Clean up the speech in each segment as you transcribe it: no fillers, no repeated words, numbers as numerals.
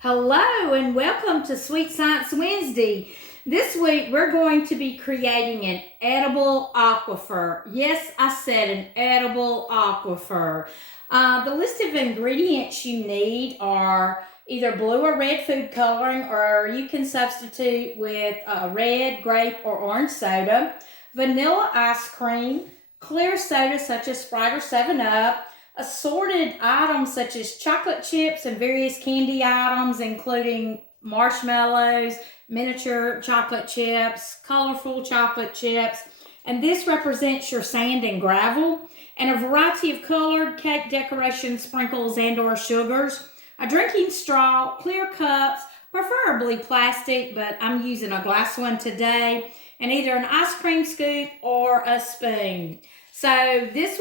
Hello and welcome to Sweet Science Wednesday. This week we're going to be creating an edible aquifer. Yes, I said an edible aquifer. The list of ingredients you need are either blue or red food coloring, or you can substitute with red, grape, or orange soda, vanilla ice cream, clear soda such as Sprite or 7-Up, assorted items such as chocolate chips and various candy items, including marshmallows, miniature chocolate chips, colorful chocolate chips, and this represents your sand and gravel, and a variety of colored cake decoration sprinkles and or sugars, a drinking straw, clear cups, preferably plastic, but I'm using a glass one today, and either an ice cream scoop or a spoon. So this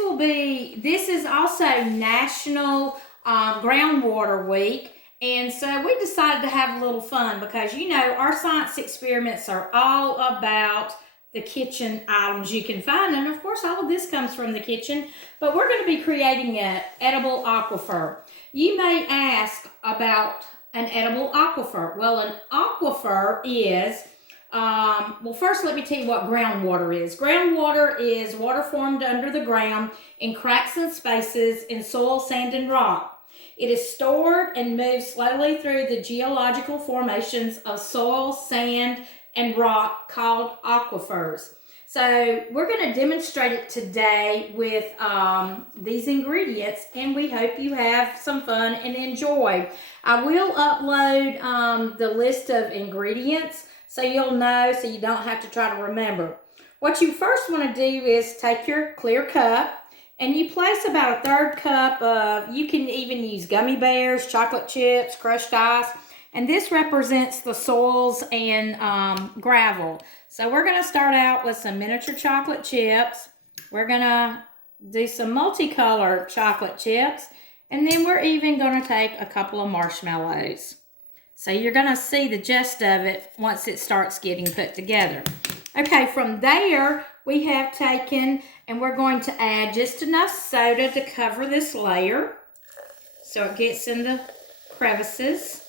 is also National Groundwater Week. And so we decided to have a little fun because, our science experiments are all about the kitchen items you can find. And of course, all of this comes from the kitchen, but we're going to be creating an edible aquifer. You may ask about an edible aquifer. Well, an aquifer is first let me tell you what groundwater is. Groundwater is water formed under the ground in cracks and spaces in soil, sand, and rock. It is stored and moves slowly through the geological formations of soil, sand, and rock called aquifers. So we're going to demonstrate it today with these ingredients, and we hope you have some fun and enjoy. I will upload the list of ingredients so you'll know, so you don't have to try to remember. What you first want to do is take your clear cup and you place about a 1/3 cup of, you can even use gummy bears, chocolate chips, crushed ice, and this represents the soils and gravel. So we're going to start out with some miniature chocolate chips. We're going to do some multicolored chocolate chips, and then we're even going to take a couple of marshmallows. So you're going to see the gist of it once it starts getting put together. Okay, from there, we have taken, and we're going to add just enough soda to cover this layer so it gets in the crevices.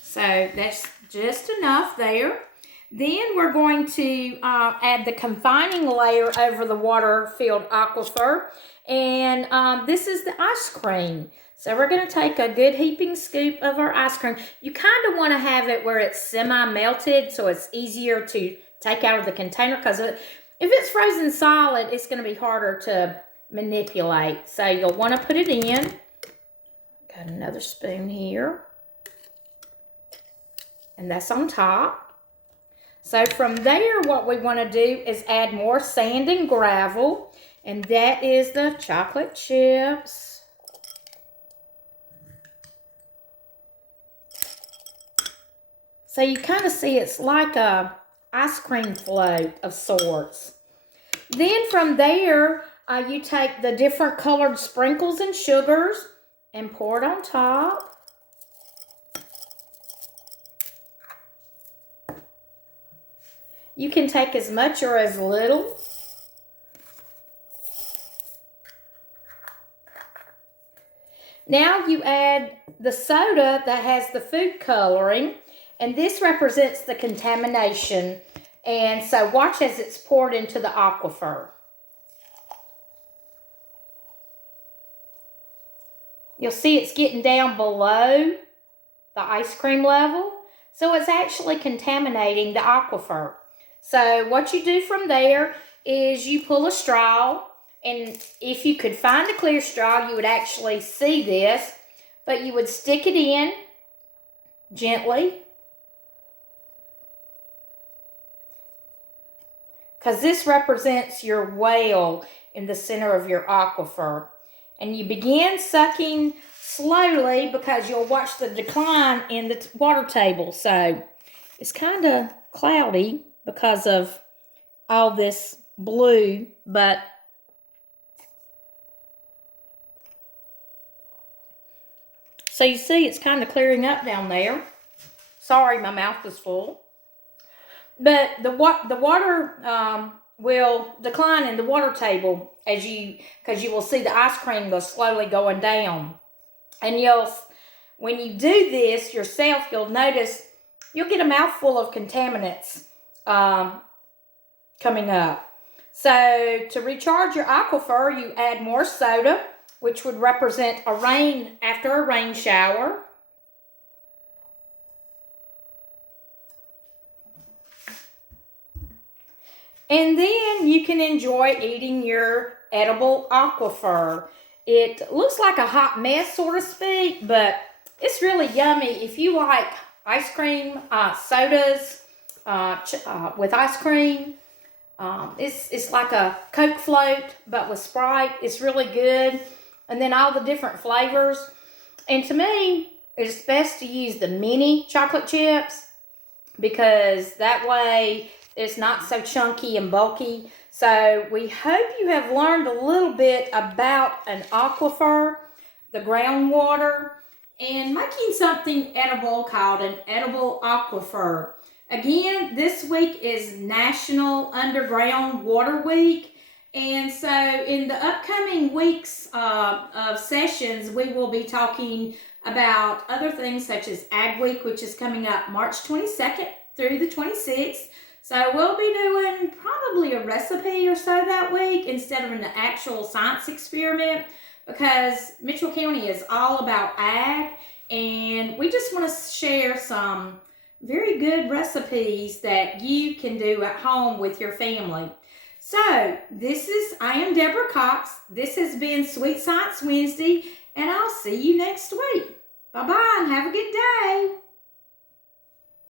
So that's just enough there. Then we're going to add the confining layer over the water-filled aquifer, and this is the ice cream. So we're going to take a good heaping scoop of our ice cream. You kind of want to have it where it's semi-melted so it's easier to take out of the container, because if it's frozen solid, it's going to be harder to manipulate. So you'll want to put it in. Got another spoon here. And that's on top. So from there, what we want to do is add more sand and gravel, and that is the chocolate chips. So you kind of see it's like a ice cream float of sorts. Then from there, you take the different colored sprinkles and sugars and pour it on top. You can take as much or as little. Now you add the soda that has the food coloring, and this represents the contamination. And so watch as it's poured into the aquifer. You'll see it's getting down below the ice cream level. So it's actually contaminating the aquifer. So what you do from there is you pull a straw, and if you could find a clear straw, you would actually see this, but you would stick it in gently, because this represents your whale in the center of your aquifer. And you begin sucking slowly because you'll watch the decline in the water table. So it's kind of cloudy because of all this blue, but so you see it's kind of clearing up down there. Sorry, my mouth is full. But the water will decline in the water table because you will see the ice cream go slowly going down. And you'll when you do this yourself, you'll notice you'll get a mouthful of contaminants coming up. So to recharge your aquifer, you add more soda, which would represent after a rain shower. And then you can enjoy eating your edible aquifer. It looks like a hot mess, so to speak, but it's really yummy. If you like ice cream, sodas with ice cream, it's like a Coke float, but with Sprite. It's really good. And then all the different flavors. And to me, it's best to use the mini chocolate chips because that way it's not so chunky and bulky. So we hope you have learned a little bit about an aquifer, the groundwater, and making something edible called an edible aquifer. Again, this week is National Underground Water Week. And so in the upcoming weeks of sessions, we will be talking about other things such as Ag Week, which is coming up March 22nd through the 26th. So we'll be doing probably a recipe or so that week instead of an actual science experiment because Mitchell County is all about ag, and we just want to share some very good recipes that you can do at home with your family. So I am Debra Cox. This has been Sweet Science Wednesday, and I'll see you next week. Bye-bye and have a good day.